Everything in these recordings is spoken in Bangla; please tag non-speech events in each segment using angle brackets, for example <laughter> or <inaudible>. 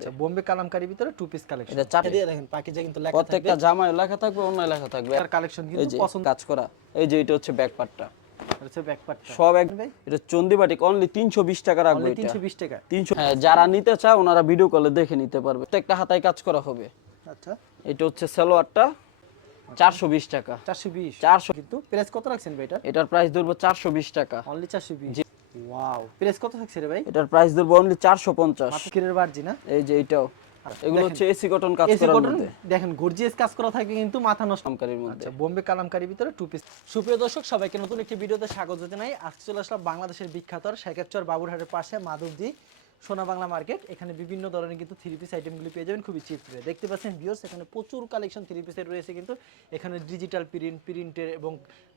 আচ্ছা বোম্বে কালামকারী ভিতরে টু পিস কালেকশন এটা চারটে। দিয়ে দেখেন পাকিজা কিন্তু লেখা প্রত্যেকটা জামায় লেখা থাকবে অন্য লেখা থাকবে। থাকবে কালেকশন কিন্তু পছন্দ কাজ করা এই যে এটা হচ্ছে ব্যাক পার্টটা সব এক এটা চন্দিবাটিক অনলি তিনশো বিশ টাকা রাখবে এটা। 320 টাকা। তিনশো হ্যাঁ যারা নিতে চায় ওনারা ভিডিও কলে দেখে নিতে পারবে। প্রত্যেকটা হাতায় কাজ করা হবে। আচ্ছা। এটা হচ্ছে সালোয়ারটা চারশো বিশ টাকা। 420 চারশো কিন্তু প্রাইস কত রাখছেন ভাই এটা? এটার প্রাইস ধরবো চারশো বিশ টাকা। অনলি 420 জি। ওয়াও প্রাইস কত থাকছে রে ভাই? এটার প্রাইস ধরবো অনলি চারশো পঞ্চাশ। বার্জি না? এই যে এটাও। এগুলো হচ্ছে এসি কটন কাজ মধ্যে। দেখেন গর্জিয়াস কাজ করা থাকে কিন্তু মাথা নষ্ট। কামকারীর মধ্যে। আচ্ছা বোম্বে কালামকারী ভিতরে টু পিস সুপ্রিয় দর্শক সবাইকে নতুন একটি ভিডিওতে স্বাগত জানাই। আজকে চলে আসলাম বাংলাদেশের বিখ্যাত শেখারচর বাবুরহাটের পাশে মাধবদি সোনা বাংলা মার্কেট, এখানে বিভিন্ন ধরনের কিন্তু থ্রি পিস আইটেমগুলি পেয়ে যাবেন, খুবই চিপ রেটে দেখতে পাচ্ছেন ভিওস এখানে প্রচুর কালেকশন থ্রি পিসের রয়েছে কিন্তু। এখানে ডিজিটাল প্রিন্ট প্রিন্টের এবং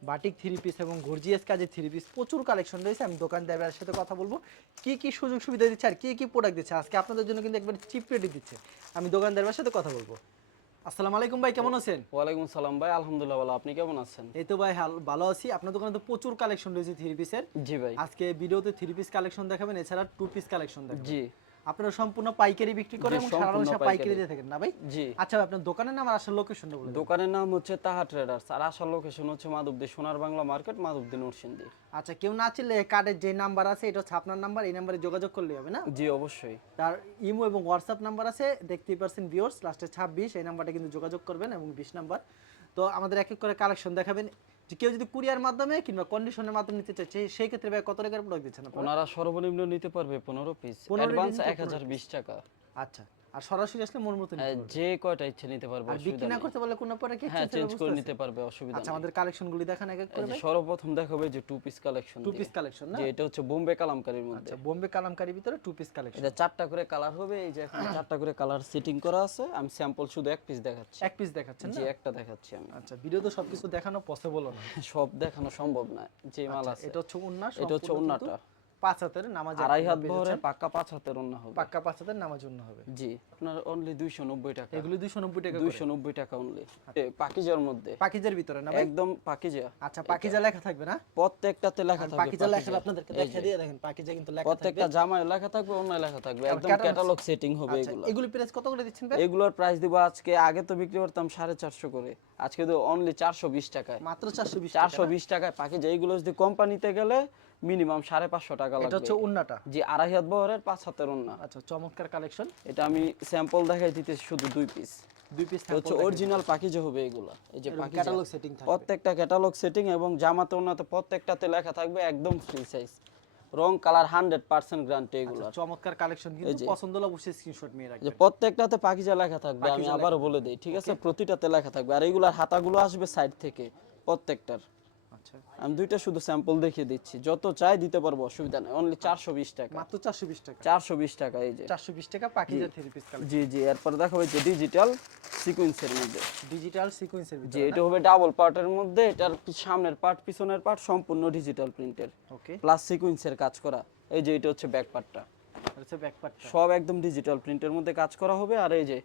বাটিক থ্রি পিস এবং গর্জিয়াস কাজের থ্রি পিস প্রচুর কালেকশন রয়েছে। আমি দোকানদারের সাথে কথা বলব। কি কি সুযোগ সুবিধা দিচ্ছে আর কি কি প্রোডাক্ট দিচ্ছে? আজকে আপনাদের জন্য কিন্তু একবার চিপ রেটে দিচ্ছে। আমি দোকানদারের সাথে কথা বলব। আসসালামু আলাইকুম ভাই কেমন আছেন? ওয়ালাইকুম সালাম ভাই আলহামদুলিল্লাহ ভালো। আপনি কেমন আছেন? এই তো ভাই হাল- ভালো আছি। আপনার দোকানে তো প্রচুর কালেকশন রয়েছে থ্রি পিসের জি ভাই। আজকে ভিডিওতে থ্রি পিস কালেকশন দেখাবেন এছাড়া টু পিস কালেকশন দেখাবেন। জি। আপনারা সম্পূর্ণ পাইকারি বিক্রি করেন এবং সারা বাংলাদেশে পাইকারি। দিয়ে থাকেন না ভাই? জি। আচ্ছা আপনার দোকানের নাম আর আসল লোকেশনটা বলে দেন। দোকানের নাম হচ্ছে তাহা ট্রেডার্স আর আসার লোকেশন হচ্ছে মাধবদী সোনার বাংলা মার্কেট মাধবদী নরসিংদী। আচ্ছা কেউ না চিনলে কার্ডের যে নাম্বার আছে এটা হচ্ছে আপনার নাম্বার এই নাম্বারে যোগাযোগ করলে হবে না? জি অবশ্যই। তার ইমো এবং হোয়াটসঅ্যাপ নাম্বার আছে দেখতেই পারছেন ভিউয়ার্স লাস্টে ছাব্বিশ এই নাম্বারটা কিন্তু যোগাযোগ করবেন এবং বিশ নাম্বার তো আমাদের এক এক করে কালেকশন দেখাবেন। যে কেউ যদি কুরিয়ার মাধ্যমে কিংবা কন্ডিশনের মাধ্যমে নিতে চাইছে সেই ক্ষেত্রে ভাই কত টাকার প্রোডাক্ট দিচ্ছেন আপনারা? ওনারা সর্বনিম্ন নিতে পারবে পনেরো পিস অ্যাডভান্স এক হাজার বিশ টাকা। আচ্ছা। আর সরাসরি আসলে মন মতো। যে কয়টা ইচ্ছে নিতে পারবে আর বিক্রি না করতে পারলে কোনো পরে কি হ্যাঁ চেঞ্জ করে নিতে পারবে অসুবিধা আচ্ছা আমাদের কালেকশন গুলি দেখান এক এক করে সর্বপ্রথম দেখাবে যে two piece collection two piece collection না? যে এটা হচ্ছে বোম্বে কালামকারীর মধ্যে। আচ্ছা বোম্বে ভিতরে টু পিস কালেকশন এটা চারটা করে কালার হবে এই যে এখানে <coughs> চারটা করে কালার সেটিং করা আছে। আমি স্যাম্পল শুধু এক পিস দেখাচ্ছি। এক পিস দেখাচ্ছেন না? একটা দেখাচ্ছি আমি। আচ্ছা ভিডিও তো সবকিছু দেখানো পসিবল না। সব দেখানো সম্ভব না যে মাল আচ্ছা, আছে। এটা হচ্ছে উন্নাস এটা হচ্ছে ওন্নাটা। পাঁচ হাতের নামাজ আড়াই হাত পাক্কা পাঁচ হাতের অন্য হবে। পাক্কা পাঁচ হাতের নামাজ জন্য হবে। জি আপনার অনলি দুইশো নব্বই টাকা। এগুলি দুইশো নব্বই টাকা দুইশো নব্বই টাকা অনলি পাকিজার মধ্যে। পাকিজের ভিতরে না একদম পাকিজা। আচ্ছা পাকিজা লেখা থাকবে না? প্রত্যেকটাতে লেখা থাকবে পাকিজা লেখা আপনাদেরকে দেখা দিয়ে দেখেন পাকিজা কিন্তু লেখা থাকবে। প্রত্যেকটা জামায় লেখা থাকবে অন্য লেখা থাকবে। একদম ক্যাটালগ সেটিং হবে আচ্ছা এগুলো। প্রাইস কত করে দিচ্ছেন ভাই? এগুলোর প্রাইস দিব আজকে আগে তো বিক্রি করতাম সাড়ে চারশো করে। আজকে তো অনলি চারশো বিশ টাকায়। মাত্র চারশো বিশ চারশো বিশ টাকায় পাকিজা। এইগুলো যদি কোম্পানিতে গেলে মিনিমাম সাড়ে পাঁচশো টাকা এটা লাগবে হচ্ছে উন্নাটা? জি আড়াই হাত বহরের পাঁচ হাতের অন্য আচ্ছা চমৎকার কালেকশন এটা আমি স্যাম্পল দেখাই দিতে শুধু দুই পিস দুই পিস হচ্ছে অরিজিনাল হবে এগুলো। এই যে ক্যাটালগ সেটিং থাকবে। প্রত্যেকটা ক্যাটালগ সেটিং এবং জামাতে ওনাতে প্রত্যেকটাতে লেখা থাকবে একদম ফ্রি সাইজ রং কালার গ্যারান্টি এগুলো। চমৎকার কালেকশন কিন্তু পছন্দ হলে অবশ্যই স্ক্রিনশট নিয়ে যে রাখবেন প্রত্যেকটাতে পাকিজা লেখা থাকবে আমি আবারও বলে দিই ঠিক আছে? প্রতিটাতে লেখা থাকবে। আর এইগুলার হাতাগুলো আসবে সাইড থেকে প্রত্যেকটার। আচ্ছা আমি দুইটা শুধু স্যাম্পল দেখিয়ে দিচ্ছি। যত চাই দিতে পারব অসুবিধা নেই। অনলি চারশো বিশ টাকা। মাত্র চারশো বিশ টাকা? চারশো বিশ টাকা এই যে। চারশো বিশ টাকা থ্রি পিস জি জি। এরপর দেখা হয়েছে ডিজিটাল সিকুয়েন্সের মধ্যে। ডিজিটাল সিকোয়েন্সের এটা হবে ডাবল পার্টের মধ্যে। এটার সামনের পার্ট পিছনের পার্ট সম্পূর্ণ ডিজিটাল প্রিন্টের ওকে প্লাস সিকুয়েন্সের কাজ করা। এই যে এটা হচ্ছে ব্যাক পার্টটা হচ্ছে ব্যাক পার্টটা সব একদম ডিজিটাল প্রিন্টের মধ্যে কাজ করা হবে। আর এই যে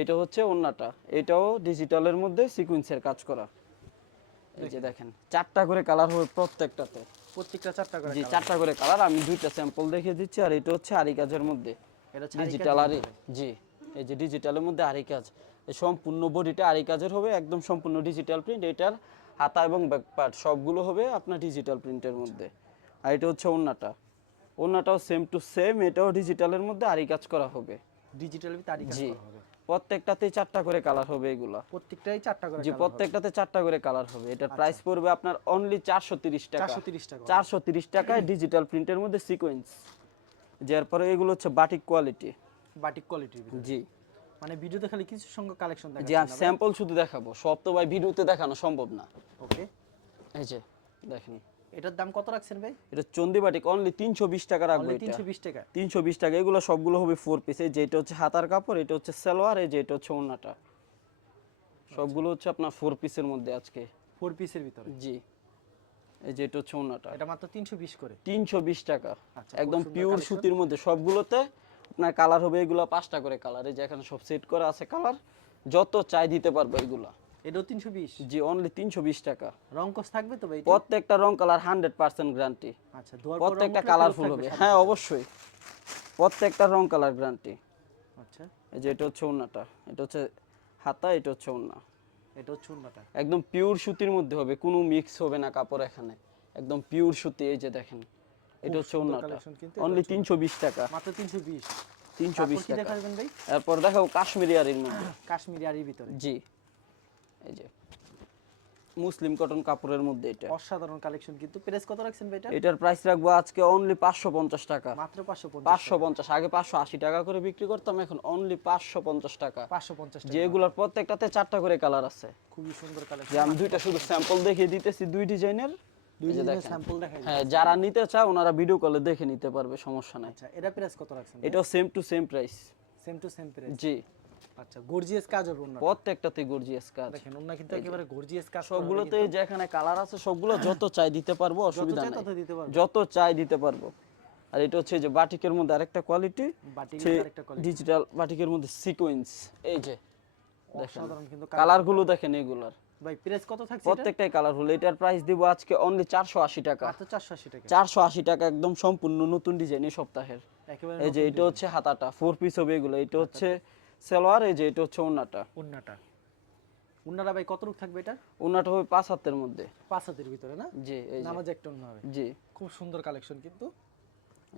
এটা হচ্ছে ওন্নাটা। এটাও ডিজিটালের মধ্যে সিকুয়েন্সের কাজ করা। এই যে দেখেন চারটা করে কালার হবে প্রত্যেকটাতে। প্রত্যেকটা চারটা করে জি চারটা করে কালার আমি দুইটা স্যাম্পল দেখিয়ে দিচ্ছি আর এটা হচ্ছে আরি কাজের মধ্যে। এটা ডিজিটাল আরি জি এই যে ডিজিটালের মধ্যে আরি কাজ। এই সম্পূর্ণ বডিটা আরি কাজের হবে একদম সম্পূর্ণ ডিজিটাল প্রিন্ট এটার হাতা এবং ব্যাক পার্ট সবগুলো হবে আপনার ডিজিটাল প্রিন্টের মধ্যে। আর এটা হচ্ছে ওন্নাটা ওন্নাটাও সেম টু সেম এটাও ডিজিটালের মধ্যে আরি কাজ করা হবে। ডিজিটাল তারিখ জি। প্রত্যেকটাতে চারটা করে কালার হবে এগুলা। প্রত্যেকটাই চারটা করে জি প্রত্যেকটাতে চারটা করে কালার হবে। এটার প্রাইস পড়বে আপনার অনলি চারশো তিরিশ টাকা। চারশো তিরিশ টাকা। চারশো তিরিশ টাকায় ডিজিটাল প্রিন্টের মধ্যে সিকোয়েন্স যার পরে এগুলো হচ্ছে বাটিক কোয়ালিটি বাটিক কোয়ালিটির জি। মানে ভিডিওতে খালি কিছু সংখ্যক কালেকশন দেখা জি স্যাম্পল শুধু দেখাবো। সব তো ভাই ভিডিওতে দেখানো সম্ভব না। ওকে এই যে দেখেন। এটার দাম কত রাখছেন ভাই? এটা চন্দি বাটিক অনলি তিনশো বিশ টাকা রাখব এটা। তিনশো বিশ টাকা। তিনশো বিশ টাকা এগুলো সবগুলো হবে ফোর পিস এই যে এটা হচ্ছে হাতার কাপড় এটা হচ্ছে সালোয়ার এই যে এটা হচ্ছে ওন্নাটা সবগুলো হচ্ছে আপনার ফোর পিসের মধ্যে আজকে। ফোর পিসের ভিতরে? জি। এই যে এটা হচ্ছে ওন্নাটা এটা মাত্র তিনশো বিশ করে? তিনশো বিশ টাকা। আচ্ছা, একদম পিওর সুতির মধ্যে। সবগুলোতে আপনার কালার হবে এগুলো পাঁচটা করে কালার এই যে এখানে সব সেট করা আছে কালার যত চাই দিতে পারব এগুলো। এটাও তিনশো বিশ? জি অনলি তিনশো বিশ টাকা। রং কস থাকবে তো ভাই প্রত্যেকটা রং কালার হান্ড্রেড পার্সেন্ট গ্যারান্টি আচ্ছা ধোয়ার পর প্রত্যেকটা কালারফুল হবে। হ্যাঁ অবশ্যই। প্রত্যেকটা রং কালার গ্যারান্টি আচ্ছা। এই যে এটা হচ্ছে ওন্নাটা এটা হচ্ছে হাতা এটা হচ্ছে ওন্না এটা হচ্ছে উন্নাটা একদম পিওর সুতির মধ্যে হবে কোনো মিক্স হবে না কাপড় এখানে। একদম পিওর সুতি এই যে দেখেন এটা হচ্ছে ওন্নাটা অনলি তিনশো বিশ টাকা। মাত্র তিনশো বিশ। তিনশো বিশ কি টাকা। দেখাবেন এরপর দেখাও কাশ্মীরি আরির মধ্যে। কাশ্মীরি আরির ভিতরে। জি। এই যে মুসলিম কটন কাপড়ের মধ্যে এটা। অসাধারণ কালেকশন কিন্তু। প্রেস কত রাখছেন ভাই এটা? এটার প্রাইস রাখব আজকে অনলি পাঁচশো পঞ্চাশ টাকা। মাত্র পাঁচশো পঞ্চাশ পাঁচশো পঞ্চাশ আগে পাঁচশো আশি টাকা করে বিক্রি করতাম এখন অনলি পাঁচশো পঞ্চাশ টাকা। পাঁচশো পঞ্চাশ টাকা। যেগুলোর প্রত্যেকটাতে চারটা করে কালার আছে। খুবই সুন্দর কালেকশন আমি দুইটা শুধু স্যাম্পল দেখিয়ে দিতেছি দুই ডিজাইনের। হ্যাঁ যারা নিতে চায় ওনারা ভিডিও কলে দেখে নিতে পারবে সমস্যা নাই। আচ্ছা এটা প্রেস কত রাখছেন এটাও same to same price same to same price জি। আচ্ছা গর্জিয়াস কাজ হবে ওন্না প্রত্যেকটাতে গর্জিয়াস কাজ। দেখেন ওন্না কিন্তু একেবারে গর্জিয়াস কাজ সবগুলোতে এই যে এখানে কালার আছে সবগুলো যত চাই দিতে পারব অসুবিধা চাই নাই। তত দিতে পারবে। যত চাই দিতে পারব। আর এটা হচ্ছে যে বাটিকের মধ্যে আরেকটা কোয়ালিটি বাটিকের আরেকটা quality। ডিজিটাল বাটিকের মধ্যে সিকোয়েন্স এই যে অসাধারণ কিন্তু কালারগুলো দেখেন এগুলার। ভাই প্রেস কত থাকছে প্রত্যেকটাই কালারফুল এটার প্রাইস দিব আজকে অনলি চারশো আশি টাকা। মাত্র চারশো আশি টাকা। চারশো আশি টাকা একদম সম্পূর্ণ নতুন ডিজাইন এই সপ্তাহের। এই যে এটা হচ্ছে হাতাটা ফোর পিস হবে এগুলো। এটা হচ্ছে সালোয়ার এই যে এটা হচ্ছে ওন্নাটা উন্নাটা। উন্নাটা ভাই কত রূপ থাকবে এটা? উন্নাটা হবে পাঁচ হাতের মধ্যে। পাঁচ হাতের ভিতরে না? জি এই নামাজ একটা অন্য হবে। জি। খুব সুন্দর কালেকশন কিন্তু।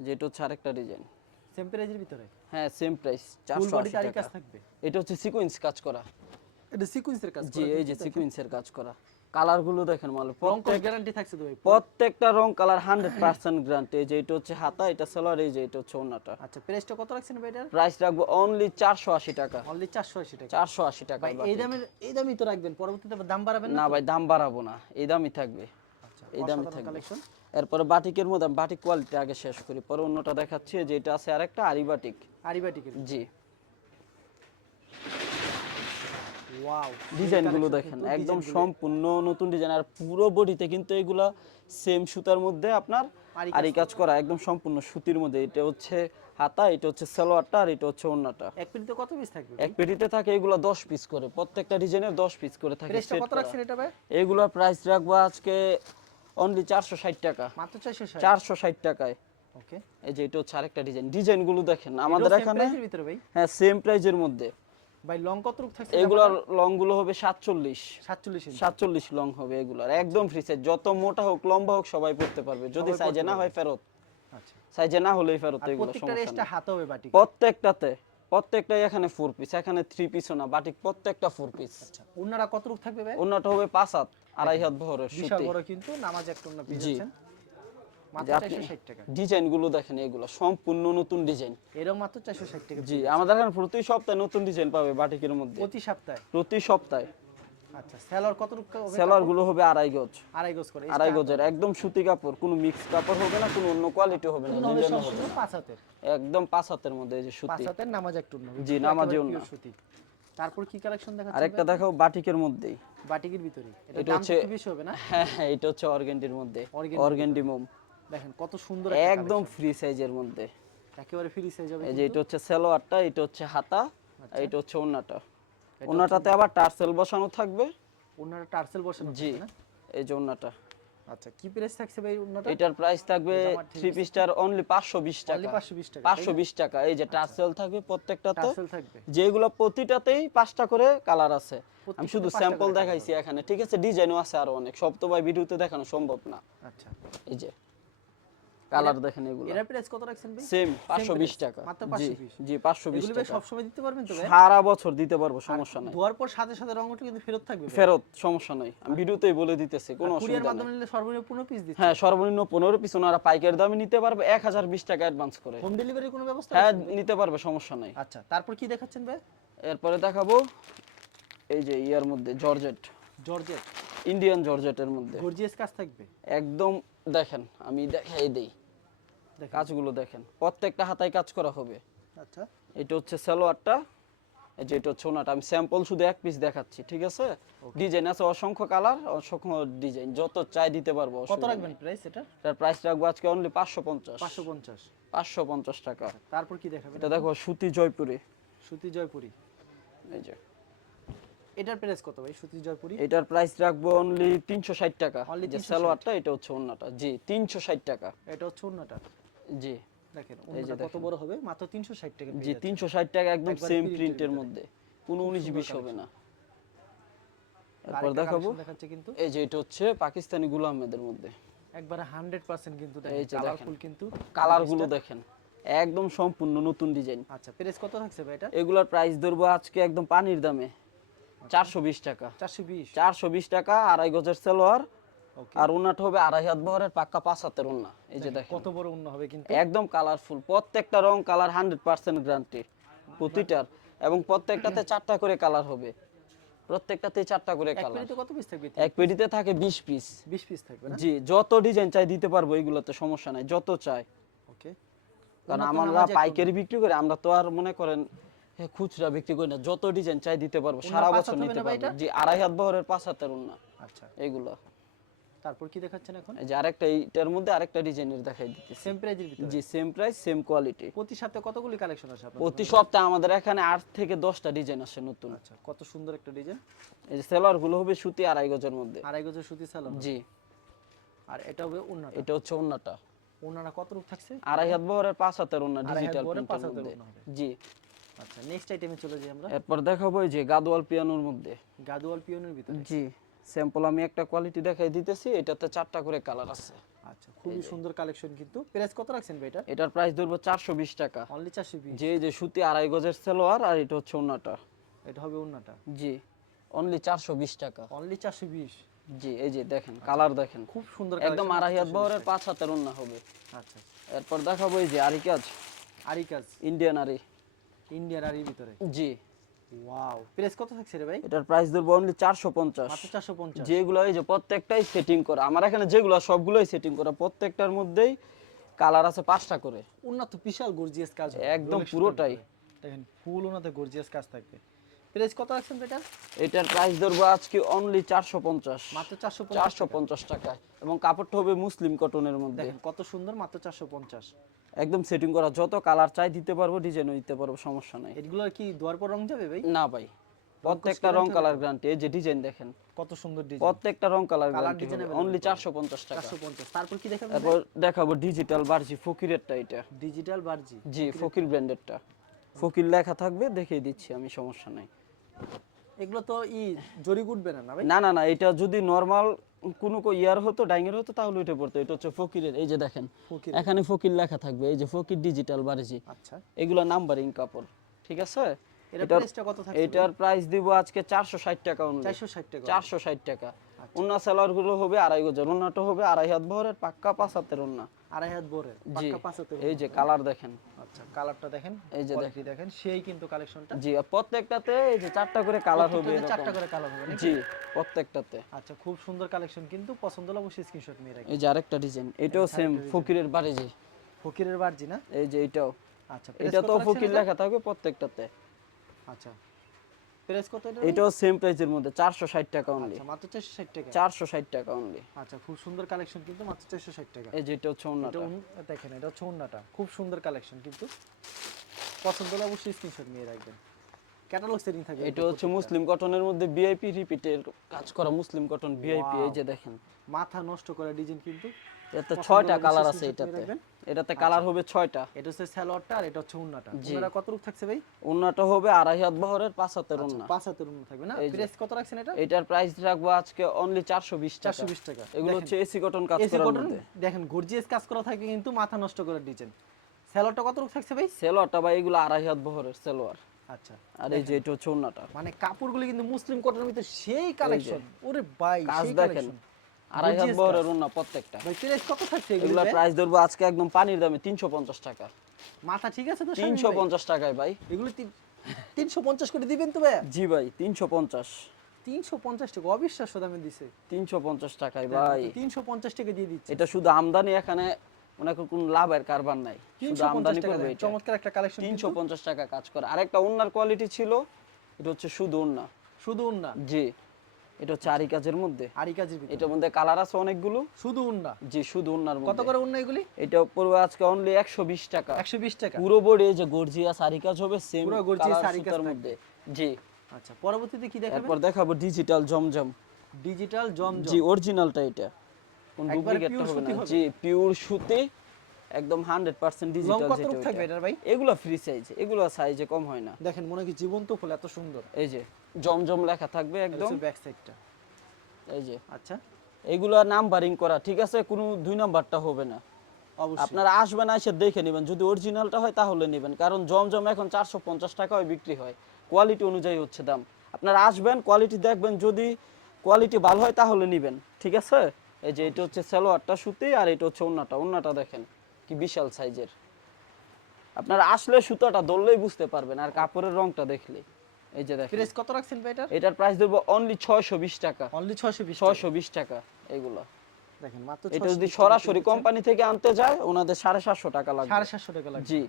যে এটা হচ্ছে আরেকটা ডিজাইন সেম প্রাইজের ভিতরে? হ্যাঁ সেম প্রাইস ফুল চারশো বডি আশি তারি টাকা। কাজ থাকবে? এটা হচ্ছে সিকোয়েন্স কাজ করা। এটা সিকোয়েন্সের কাজ জি এই যে সিকোয়েন্সের কাজ করা। কালারগুলো দেখেন মাল কস গ্যারান্টি থাকছে তো ভাই প্রত্যেকটা রং কালার হান্ড্রেড পার্সেন্ট গ্রান্ট এই যে এটা হচ্ছে হাতা এটা সালোয়ার এই যে এটা হচ্ছে ওন্নাটা আচ্ছা প্রাইসটা কত রাখছেন ভাই এটার? প্রাইস রাখব অনলি চারশো আশি টাকা। অনলি চারশো আশি টাকা। চারশো আশি টাকা ভাই এই দামের এই দামই তো রাখবেন পরবর্তীতে দাম বাড়াবেন না না ভাই দাম বাড়াবো না এই দামই থাকবে। আচ্ছা এই দামই থাকবে। কালেকশন এরপরে বাটিকের মধ্যে বাটিক কোয়ালিটি আগে শেষ করি পরে অন্যটা দেখাচ্ছি যে এটা আছে আরেকটা আরি বাটিক আরিবাটিকের। জি ওয়াও ডিজাইনগুলো দেখেন একদম সম্পূর্ণ নতুন ডিজাইন আর পুরো বডিতে কিন্তু এগুলা সেম সুতার মধ্যে আপনার আরি কাজ করা একদম সম্পূর্ণ সুতির মধ্যে। এটা হচ্ছে হাতা এটা হচ্ছে সালোয়ারটা আর এটা হচ্ছে এক পিলিতে কত পিস থাকবে এক পেটিতে থাকে এগুলা দশ পিস করে প্রত্যেকটা ডিজাইনের দশ পিস করে থাকে প্রাইসটা কত রাখছেন এটা ভাই? এগুলার প্রাইস রাখব আজকে অনলি চারশো ষাট টাকা। মাত্র চারশো ষাট? চারশো ষাট টাকায়। ওকে এই যে এটা হচ্ছে আরেকটা ডিজাইন ডিজাইনগুলো দেখেন আমাদের এখানে হ্যাঁ সেম প্রাইজের মধ্যে। ভাই লং কত রূপ থাকছে এগুলার লংগুলো হবে সাতচল্লিশ। সাতচল্লিশ ইঞ্চি সাতচল্লিশ লং হবে এগুলার। একদম ফ্রি সাইজ যত মোটা হোক লম্বা হোক সবাই পড়তে পারবে। যদি সাইজে না হয় ফেরত। আচ্ছা। সাইজে না হলেই ফেরত এগুলো প্রত্যেকটা নেই। হাতে হবে বাটি প্রত্যেকটাতে প্রত্যেকটাই এখানে ফোর পিস এখানে থ্রি পিসও না বাটিক প্রত্যেকটা ফোর পিস আচ্ছা ওনারা কত রূপ থাকবে ভাই? অন্যটা হবে পাঁচ হাত আড়াই হাত বহরের বিশাল বড় কিন্তু নামাজ একটা পেয়ে জি। ডিজাইনগুলো দেখেন এগুলো সম্পূর্ণ নতুন ডিজাইন এরকম মাত্র চারশো ষাট টাকা জি আমাদের এখানে প্রতি সপ্তাহে নতুন ডিজাইন পাবে বাটিকের মধ্যে। প্রতি সপ্তাহে? প্রতি সপ্তাহে। আচ্ছা সেলর কত হবে? সেলারগুলো হবে আড়াই গজ। আড়াই গজ করে আড়াই গজের একদম সুতি কাপড় কোনো মিক্স কাপড় হবে না কোনো অন্য কোয়ালিটি হবে না এগুলো হবে লিলেনও হবে। সম্পূর্ণ পাঁচ হাতের। একদম পাঁচ হাতের মধ্যে এই যে পাঁচ হাতের নামাজ একটু অন্য জি, নামাজে অন্য। সুতি। তারপর কি কালেকশন দেখা আরেকটা দেখাও বাটিকের মধ্যেই। বাটিকের ভিতরে এটা এটা হচ্ছে- বেশি হবে না? হ্যাঁ হ্যাঁ এটা হচ্ছে অর্গেন্ডির মধ্যে। অর্গেন্ডি মোম দেখেন কত সুন্দর একদম ফ্রি সাইজের মধ্যে। একেবারে ফ্রি সাইজ হবে এই যে এটা হচ্ছে সেলোয়ারটা এটা হচ্ছে হাতা আচ্ছা। আর এটা হচ্ছে ওন্নাটা। ওন্নাটাতে আবার টার্সেল বসানো থাকবে। ওনারা টার্সেল বসানো জি এই যে ওন্নাটা। আচ্ছা কি প্রাইস থাকছে ভাই ওনাটা এটার প্রাইস থাকবে অনলি পাঁচশো বিশ অনলি টাকা 520 টাকা পাঁচশো বিশ টাকা। এই যে টার্সেল থাকবে প্রত্যেকটাতে। টার্সেল থাকবে। যেগুলো প্রতিটাতেই পাঁচটা করে কালার আছে। আমি শুধু স্যাম্পল দেখাইছি এখানে ঠিক আছে? ডিজাইনও আছে আরও অনেক। সব তো ভাই ভিডিওতে দেখানো সম্ভব না। আচ্ছা। এই যে। কালার দেখেন এগুলো। এরা প্রাইস কত রাখছেন ভাই? সেম পাঁচশো বিশ price, টাকা। মাত্র 520 জি পাঁচশো বিশ এগুলো সব সময় দিতে পারবেন তো ভাই? সারা বছর দিতে পারব সমস্যা নাই। ধোয়ার পর সাথে সাথে রং কিন্তু ফেরত থাকবে ফেরত সমস্যা নাই। আমি ভিডিওতেই বলে দিতেছি কোনো কুরিয়ার মাধ্যমে নিলে সর্বনিম্ন 15 পিস দিচ্ছে। হ্যাঁ সর্বনিম্ন পনেরো পিস ওনারা পাইকারি দামে নিতে পারবে এক হাজার বিশ টাকা অ্যাডভান্স করে। হোম ডেলিভারির কোনো ব্যবস্থা হ্যাঁ নিতে পারবে সমস্যা নাই। আচ্ছা তারপর কি দেখাচ্ছেন ভাই? এরপরে দেখাবো এই যে ইয়ার মধ্যে জর্জেট জর্জেট ইন্ডিয়ান জর্জেটের মধ্যে। গর্জিয়াস কাজ থাকবে? একদম দেখেন আমি দেখাই দেই। কাজগুলো দেখেন। প্রত্যেকটা হাতায় কাজ করা হবে। আচ্ছা। এটা হচ্ছে সালোয়ারটা এই যে এটা হচ্ছে ওনাটা। আমি স্যাম্পল শুধু এক পিস দেখাচ্ছি ঠিক আছে? ডিজাইন আছে অসংখ্য কালার অসংখ্য ডিজাইন যত চাই দিতে পারব কত রাখবেন প্রাইস এটা? এটার প্রাইস রাখব আজকে অনলি পাঁচশো পঞ্চাশ। 550 পাঁচশো পঞ্চাশ টাকা। তারপর কি দেখাবেন? এটা দেখো সুতি জয়পুরি। সুতি জয়পুরি। এই যে। এটার প্রাইস কত ভাই? সুতি জয়পুরি? এটার প্রাইস রাখব অনলি তিনশো ষাট টাকা। Only যে সালোয়ারটা এটা হচ্ছে ওন্নাটা। জি তিনশো ষাট টাকা। এটা হচ্ছে ওন্নাটা। জি। দেখেন ওন্নাটা কত বড় হবে? মাত্র 360 টাকা জি পেয়ে যাচ্ছে। তিনশো ষাট টাকা একদম সেম প্রিন্টের মধ্যে। কোনো উনিশ বিশ হবে না। এরপর দেখাবো। কিন্তু। এই যে এটা হচ্ছে পাকিস্তানি গুলো মধ্যে। একবারে 100% কিন্তু কালারফুল কিন্তু। কালারগুলো দেখেন। একদম সম্পূর্ণ নতুন ডিজাইন আচ্ছা প্রাইস কত থাকছে ভাই এটা? এগুলোর প্রাইস ধরবো আজকে একদম পানির দামে। চারশো বিশ টাকা। 420 চারশো বিশ টাকা আড়াই গজের সেলোয়ার। আর উন্নাটা হবে আড়াই হাত বহরের পাক্কা পাঁচ হাতের উন্না। এই যে দেখেন কত বড় উন্ন হবে কিন্তু। একদম কালারফুল প্রত্যেকটা রং কালার হান্ড্রেড পার্সেন্ট গ্যারান্টি প্রতিটার। এবং প্রত্যেকটাতে চারটা করে কালার হবে। প্রত্যেকটাতে চারটা করে কালার কত পিস থাকবে? এক পেটিতে থাকে বিশ পিস 20 পিস থাকবে না? জি যত ডিজাইন চাই দিতে পারব এগুলোতে সমস্যা নাই যত চাই। ওকে কারণ আমরা পাইকারি বিক্রি করে আমরা তো আর মনে করেন এ, খুচরা বিক্রি করি না যত ডিজাইন চাই দিতে পারব সারা বছর নিতে পারব। জি আড়াই হাত বহরের পাঁচ হাতের উন্না আচ্ছা। এগুলো। তারপর কি দেখাচ্ছেন এখন? এই যে আরেকটা এইটার মধ্যে আরেকটা ডিজাইনের দেখাই দিতেছি। সেম প্রাইজের ভিতরে? জি সেম প্রাইস সেম কোয়ালিটি প্রতি সপ্তাহে কতগুলি কালেকশন আসে আপনার প্রতি সপ্তাহে আমাদের এখানে আট থেকে দশটা ডিজাইন আসে নতুন। আচ্ছা কত সুন্দর একটা ডিজাইন এই যে সেলারগুলো হবে সুতি আড়াই গজের মধ্যে। আড়াই গজের সুতি সালোয়ার জি। আর এটা হবে এটা হচ্ছে ওন্নাটা উন্নাটা কত রূপ থাকছে? আড়াই হাত বহরের পাঁচ হাতের ওন্না ডিজিটাল প্রিন্টের জি। আচ্ছা নেক্সট আইটেমে চলে যাই আমরা। এরপর দেখাবো এই যে গাদোয়াল পিয়ানোর মধ্যে। গাদোয়াল পিওনের ভিতরে? জি স্যাম্পল আমি একটা কোয়ালিটি দেখাই দিতেছি এটাতে চারটা করে কালার আছে। আচ্ছা খুবই সুন্দর কালেকশন কিন্তু। প্রাইস কত রাখছেন ভাই এটা? এটার প্রাইস ধরবো চারশো বিশ টাকা। অনলি 420 যে যে সুতি আড়াই গজের সেলোয়ার আর এটা হচ্ছে ওন্নাটা। এটা হবে উন্নাটা জি অনলি চারশো বিশ টাকা। অনলি 420 জি এই যে দেখেন কালার দেখেন। খুব সুন্দর একদম আড়াই হাত 420 বহরের পাঁচ হাতের ওন্না হবে। আচ্ছা এরপর দেখাবো এই যে আরি কাজ আরি কাজ ইন্ডিয়ান আরি। ইন্ডিয়ান আরির ভিতরে? জি। ওয়াও। প্রাইস কত থাকছে রে ভাই? এটার প্রাইস ধরবো অনলি চারশো পঞ্চাশ। মাত্র 450 যেগুলো এই যে প্রত্যেকটাই সেটিং করা। আমার এখানে যেগুলো সবগুলোই সেটিং করা। প্রত্যেকটার মধ্যেই কালার আছে পাঁচটা করে। উন্নত বিশাল গর্জিয়াস কাজ। একদম পুরোটাই। দেখেন ফুল উন্নত গর্জিয়াস কাজ থাকবে। প্রাইস কত রাখছেন এটা? এটার প্রাইস ধরবো আজকে অনলি চারশো পঞ্চাশ। মাত্র 450 চারশো পঞ্চাশ টাকায়। এবং কাপড়টা হবে মুসলিম কটনের মধ্যে। কত সুন্দর মাত্র 450 একদম সেটিং করা যত কালার চাই দিতে পারব ডিজাইনও দিতে পারব সমস্যা নাই। এগুলো কি দুয়ার পর রং যাবে ভাই? না ভাই প্রত্যেকটা রং কালার গ্যারান্টি এই যে ডিজাইন দেখেন। কত সুন্দর ডিজাইন প্রত্যেকটা রং কালার গ্যারান্টি অনলি চারশো পঞ্চাশ টাকা। 450 তারপর কি তারপর দেখাবো ডিজিটাল বার্জি ফকিরেরটা এটা। ডিজিটাল বার্জি জি ফকির ব্র্যান্ডেরটা ফকির লেখা থাকবে দেখিয়ে দিচ্ছি আমি সমস্যা নাই। এগুলো তো ই জরি উঠবে না না ভাই? না না না এটা যদি নরমাল কোনো কো ইয়ার হতো ডাইঙের হতো তাহলে উঠে পড়তো। এটা হচ্ছে ফকিরের এই যে দেখেন এখানে ফকির লেখা থাকবে এই যে ফকির ডিজিটাল বার্জি আচ্ছা। এগুলো নাম্বারিং কাপড় ঠিক আছে? এটার প্রাইসটা কত থাকছে? এটার প্রাইস দিব আজকে চারশো ষাট টাকা অনলি 460 টাকা। চারশো ষাট টাকা। উন্না সেলারগুলো হবে আড়াই গজের উন্নাটা হবে আড়াই হাত বহরের পাক্কা পাঁচ হাতের উন্না আড়াই হাত বরে জি এই যে কালার দেখেন। আচ্ছা কালারটা দেখেন এই যে কোয়ালিটি দেখেন। সেই কিন্তু কালেকশনটা জি প্রত্যেকটাতে এই যে চারটা করে কালার হবে এরকম। চারটা করে কালার হবে জি প্রত্যেকটাতে। আচ্ছা খুব সুন্দর কালেকশন কিন্তু পছন্দ হলে অবশ্যই স্ক্রিনশট নিয়ে রাখবেন। এই যে আরেকটা ডিজাইন এটাও সেম ফকিরের বাড়ি ফকিরের বার্জি না? এই যে এটাও। আচ্ছা এটা তো ফকির? লেখা থাকবে প্রত্যেকটাতে। আচ্ছা। প্রাইস কত এটা এটাও সেম প্রাইসের মধ্যে চারশো ষাট টাকা অনলি আচ্ছা মাত্র 460 টাকা। চারশো ষাট টাকা অনলি আচ্ছা খুব সুন্দর কালেকশন কিন্তু মাত্র 460 টাকা। এই যে এটা হচ্ছে এটা দেখেন এটা হচ্ছে ওন্নাটা খুব সুন্দর কালেকশন কিন্তু। পছন্দ হলে অবশ্যই স্ক্রিনশট নিয়ে রাখবেন। ক্যাটালগ সেটিং থাকবে এটা হচ্ছে মুসলিম কটনের মধ্যে ভিআইপি রিপিটের কাজ করা মুসলিম কটন ভিআইপি এই যে দেখেন। মাথা নষ্ট করা ডিজাইন কিন্তু এতে পছন্দ ছয়টা কালার আছে এটাতে। এটাতে কালার হবে ছয়টা। এটা হচ্ছে স্যালোয়ারটা আর এটা হচ্ছে উন্নাটা। উন্নাটা কত রূপ থাকছে ভাই? অন্যটা হবে আড়াই হাত বহরের পাঁচ হাতের আচ্ছা, অন্য পাঁচ হাতের উন্না থাকবে না? প্রাইস কত রাখছেন এটা? এটার প্রাইস রাখব আজকে অনলি টাকা। 420 টাকা। এগুলো হচ্ছে এসি কটন কাজ মধ্যে। দেখেন গর্জিয়াস কাজ করা থাকে কিন্তু মাথা নষ্ট করার ডিজাইন স্যালোয়ারটা কত রূপ থাকছে ভাই? সেলোয়ারটা বা এগুলো আড়াই হাত বহরের সেলোয়ার আচ্ছা। আর এই যে এটা হচ্ছে অন্যটা মানে কাপড়গুলো কিন্তু মুসলিম কটনের ভিতরে সেই কালেকশন ওরে ভাই কাজ দেখেন। আড়াই হাত বহরের অন্য প্রত্যেকটা। প্রাইস কত থাকছে এগুলো প্রাইস ধরবো আজকে একদম পানির দামে তিনশো পঞ্চাশ টাকা। মাথা ঠিক আছে তো শামিম তিনশো ভাই? পঞ্চাশ টাকায় ভাই। এগুলো তিনশো পঞ্চাশ করে দিবেন তো ভাই? জি ভাই তিনশো পঞ্চাশ। তিনশো পঞ্চাশ টাকা অবিশ্বাস্য দামে দিছে। তিনশো পঞ্চাশ টাকায় ভাই। তিনশো পঞ্চাশ টাকা দিয়ে দিচ্ছে। এটা শুধু আমদানি এখানে কোনো লাভের কারবার নাই। শুধু তিনশো পঞ্চাশ আমদানি করবে চমৎকার একটা কালেকশন টাকা কাজ করে। আরেকটা ওনার কোয়ালিটি ছিল এটা হচ্ছে শুধু ওন্না শুধু উন্না? জি। এটা হচ্ছে আরি কাজের মধ্যে। আরি কাজের এটার মধ্যে কালার আছে অনেকগুলো। শুধু উন্না? জি শুধু ওনার কত করে উন্না এগুলি? এটা পড়বে আজকে অনলি একশো বিশ টাকা। একশো বিশ টাকা? পুরো বডি যে গর্জিয়াস আরি কাজ হবে সেম পুরো কালার আরি কাজ সুতার থাকবে। মধ্যে। জি। আচ্ছা পরবর্তীতে কি দেখাবেন? এরপর দেখাবো ডিজিটাল জমজম। ডিজিটাল জম জি অরিজিনালটা এটা। কোন ডুপ্লিকেটটা হবে না। জি পিওর সুতি একদম হান্ড্রেড পার্সেন্ট লং ডিজিটাল কত যেটা রূপ থাকবে এটার ভাই? এগুলো ফ্রি সাইজ এগুলো সাইজে কম হয় না। দেখেন মনে কি জীবন্ত ফুল এত সুন্দর। এই যে। জমজম লেখা থাকবে একদম। ব্যাক সাইডটা এই যে। আচ্ছা। এগুলো নাম্বারিং করা ঠিক আছে? কোনো দুই নাম্বারটা হবে না। অবশ্যই। আপনারা আসবেন এসে দেখে নেবেন। যদি অরিজিনালটা হয় তাহলে নেবেন। কারণ জমজম এখন চারশো পঞ্চাশ টাকায় বিক্রি হয়। কোয়ালিটি অনুযায়ী হচ্ছে দাম। আপনারা আসবেন কোয়ালিটি দেখবেন। যদি কোয়ালিটি ভালো হয় তাহলে নেবেন। ঠিক আছে? এই যে এটা হচ্ছে সালোয়ারটা সুতি আর এটা হচ্ছে ওন্নাটা। ওন্নাটা দেখেন কি বিশাল সাইজের আপনারা আসলে সুতাটা ধরলেই বুঝতে পারবেন আর কাপড়ের রংটা দেখলে। এই যে দেখেন। প্রাইস কত রাখছেন ভাই এটার? এটার প্রাইস দেবো অনলি ছয়শো বিশ টাকা। অনলি 620 ছয়শো বিশ টাকা এগুলো। দেখেন মাত্র এটা যদি সরাসরি কোম্পানি থেকে আনতে যায় ওনাদের সাড়ে সাতশো টাকা লাগবে। 750 টাকা লাগবে। জি।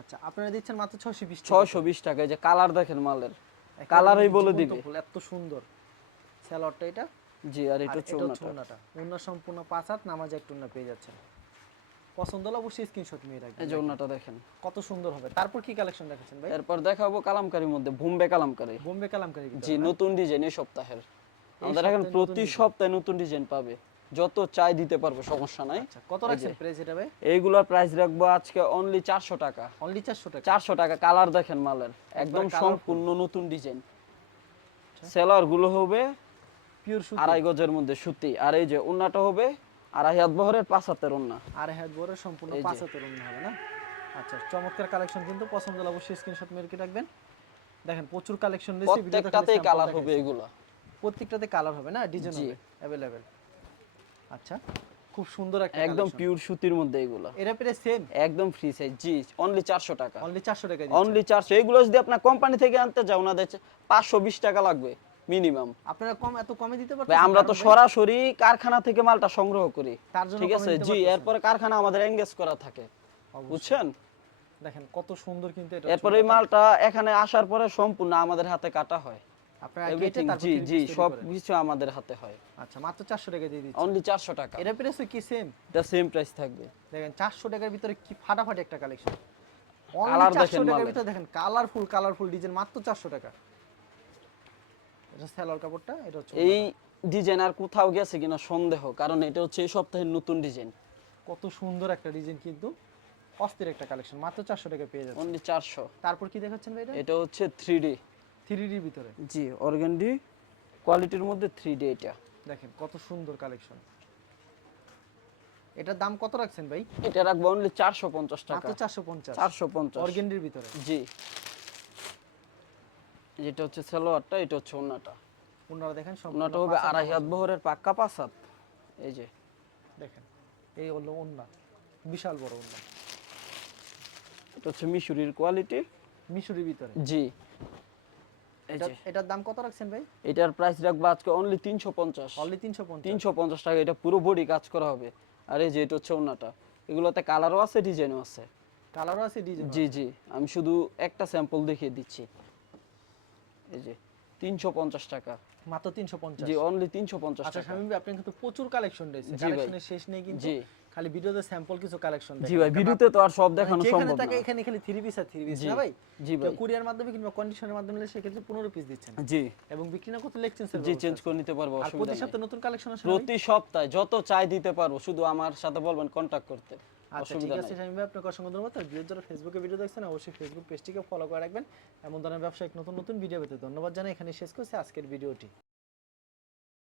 আচ্ছা আপনারা দিচ্ছেন মাত্র 620 টাকা। ছয়শো বিশ টাকা এই যে কালার দেখেন মালের। কালারই বলে দিবে। এত সুন্দর। স্যালোয়ারটা এটা? জি আর এটা হচ্ছে ওনাটা সম্পূর্ণ পাঁচ হাত নামাজ এক টুন্না পেয়ে যাচ্ছেন। পছন্দ হলে অবশ্যই স্ক্রিনশট নিয়ে রাখবেন। এই যে ওনাটা দেখেন। কত সুন্দর হবে। তারপর কি কালেকশন রেখেছেন ভাই? এরপর দেখাবো কালামকারির মধ্যে বোম্বে কালামকারি। বোম্বে কালামকারী জি নতুন ডিজাইন এই সপ্তাহের। আমাদের এখন প্রতি সপ্তাহে নতুন ডিজাইন পাবে। যত চাই দিতে পারব সমস্যা নাই। আচ্ছা কত রাখছেন প্রাইস এটা ভাই? এইগুলোর প্রাইস রাখব আজকে অনলি চারশো টাকা। অনলি 400 টাকা? চারশো টাকা কালার দেখেন মালের। একদম সম্পূর্ণ নতুন ডিজাইন সেলারগুলো হবে পিওর সুতি। আড়াই গজের মধ্যে সুতি। আর এই যে উন্নাটা হবে আড়াই হাত বহরের পাঁচ হাতের হাত বড় সম্পূর্ণ পাঁচ হাতের ওন্না হবে না? আচ্ছা চমৎকার কালেকশন কিন্তু পছন্দ হলে অবশ্যই স্ক্রিনশট মেরে রাখবেন। দেখেন প্রচুর কালেকশন রয়েছে প্রত্যেকটাতেই কালার হবে এগুলো। প্রত্যেকটাতে কালার হবে না? ডিজাইন হবে অ্যাভেলেবেল আচ্ছা খুব সুন্দর একটা একদম। পিওর সুতির মধ্যে এগুলো। এরা পেরে সেম একদম ফ্রি সাইজ জি অনলি চারশো টাকা। অনলি 400 টাকা অনলি চারশো। এগুলো যদি আপনার কোম্পানি থেকে আনতে যাও ওনাদের পাঁচশো বিশ টাকা লাগবে। মিনিমাম। আপনারা কম এত কমে দিতে পারবেন আমরা তো সরাসরি কারখানা থেকে মালটা সংগ্রহ করি ঠিক আছে? জি। এরপরে কারখানা আমাদের এঙ্গেজ করা থাকে বুঝছেন? দেখেন কত সুন্দর কিন্তু এটা এরপর মালটা এখানে আসার পরে সম্পূর্ণ আমাদের হাতে কাটা হয়। আপনারা কেটে এভরিথিং তারপর জি জি সব কিছু আমাদের হাতে হয়। আচ্ছা মাত্র 400 টাকা দিয়ে দিচ্ছি। অনলি চারশো টাকা। এরা পেরে কি সেম এটা সেম প্রাইস থাকবে। দেখেন 400 টাকার ভিতরে কি ফাটাফাটি একটা কালেকশন অনলি 400 টাকার ভিতরে দেখেন কালারফুল কালারফুল ডিজাইন মাত্র 400 টাকা। এটা সেলর কাপড়টা এটা হচ্ছে এই ডিজাইন আর কোথাও গেছে কিনা সন্দেহ কারণ এটা হচ্ছে এই সপ্তাহের নতুন ডিজাইন। কত সুন্দর একটা ডিজাইন কিন্তু অস্থির একটা কালেকশন মাত্র 400 টাকা পেয়ে যাচ্ছে অনলি চারশো। তারপর কি দেখাচ্ছেন ভাই এটা? এটা হচ্ছে থ্রি ডি 3D এর ভিতরে। জি অর্গানডি কোয়ালিটির মধ্যে থ্রি ডি এটা। দেখেন কত সুন্দর কালেকশন। এটার দাম কত রাখছেন ভাই? এটা রাখব অনলি চারশো পঞ্চাশ টাকা। মাত্র 450 চারশো পঞ্চাশ। অর্গেন্ডির ভিতরে। জি। যেটা হচ্ছে সালোয়ারটা এটা হচ্ছে ওন্নাটা। ওনারা দেখেন ওন্নাটা হবে আড়াই হাত বহরের পাক্কা পাঁচ হাত এই যে। দেখেন এই হলো ওন্না বিশাল বড় ওন্না। এটা হচ্ছে মিশরির কোয়ালিটি। মিশরির ভিতরে। জি। এটার দাম কত রাখছেন ভাই? এটার প্রাইস রাখব আজকে অনলি তিনশো পঞ্চাশ। অনলি 350 তিনশো পঞ্চাশ টাকা এটা পুরো বডি কাজ করা হবে। আর এই যে এটা হচ্ছে ওন্নাটা। এগুলোতে কালারও আছে ডিজাইনও আছে। কালারও আছে ডিজাইন জি জি। আমি শুধু একটা স্যাম্পল দেখিয়ে দিচ্ছি। এই যে টাকা। মাত্র 350 জি অনলি তিনশো পঞ্চাশ আচ্ছা টাকা। শামিম ভাই আপনার কিন্তু প্রচুর কালেকশন রয়েছে। কালেকশনের শেষ নেই কিন্তু খালি ভিডিওতে স্যাম্পল কিছু কালেকশন জি ভাই ভিডিওতে তো আর সব দেখানো সম্ভব না। এখানে খালি থ্রি পিস আর থ্রি পিস না ভাই? জি ভাই। কুরিয়ার মাধ্যমে কিংবা কন্ডিশনের মাধ্যমে নিলে সেক্ষেত্রে পনেরো পিস দিচ্ছেন। জি। এবং বিক্রি না করতে জি চেঞ্জ করে নিতে পারব অসুবিধা প্রতি সপ্তাহে নতুন কালেকশন ভাই? প্রতি সপ্তাহে যত চাই দিতে পারব শুধু আমার সাথে বলবেন কন্টাক্ট করতে। আচ্ছা ঠিক আছে শামিম ভাই আপনাকে অসংখ্য ধন্যবাদ। আর ভিডিও যারা ফেসবুকে ভিডিও দেখছেন অবশ্যই ফেসবুক পেজটিকে ফলো করে রাখবেন। এমন ধরনের ব্যবসায়িক নতুন নতুন ভিডিও পেতে ধন্যবাদ জানাই। এখানে শেষ করছি আজকের ভিডিওটি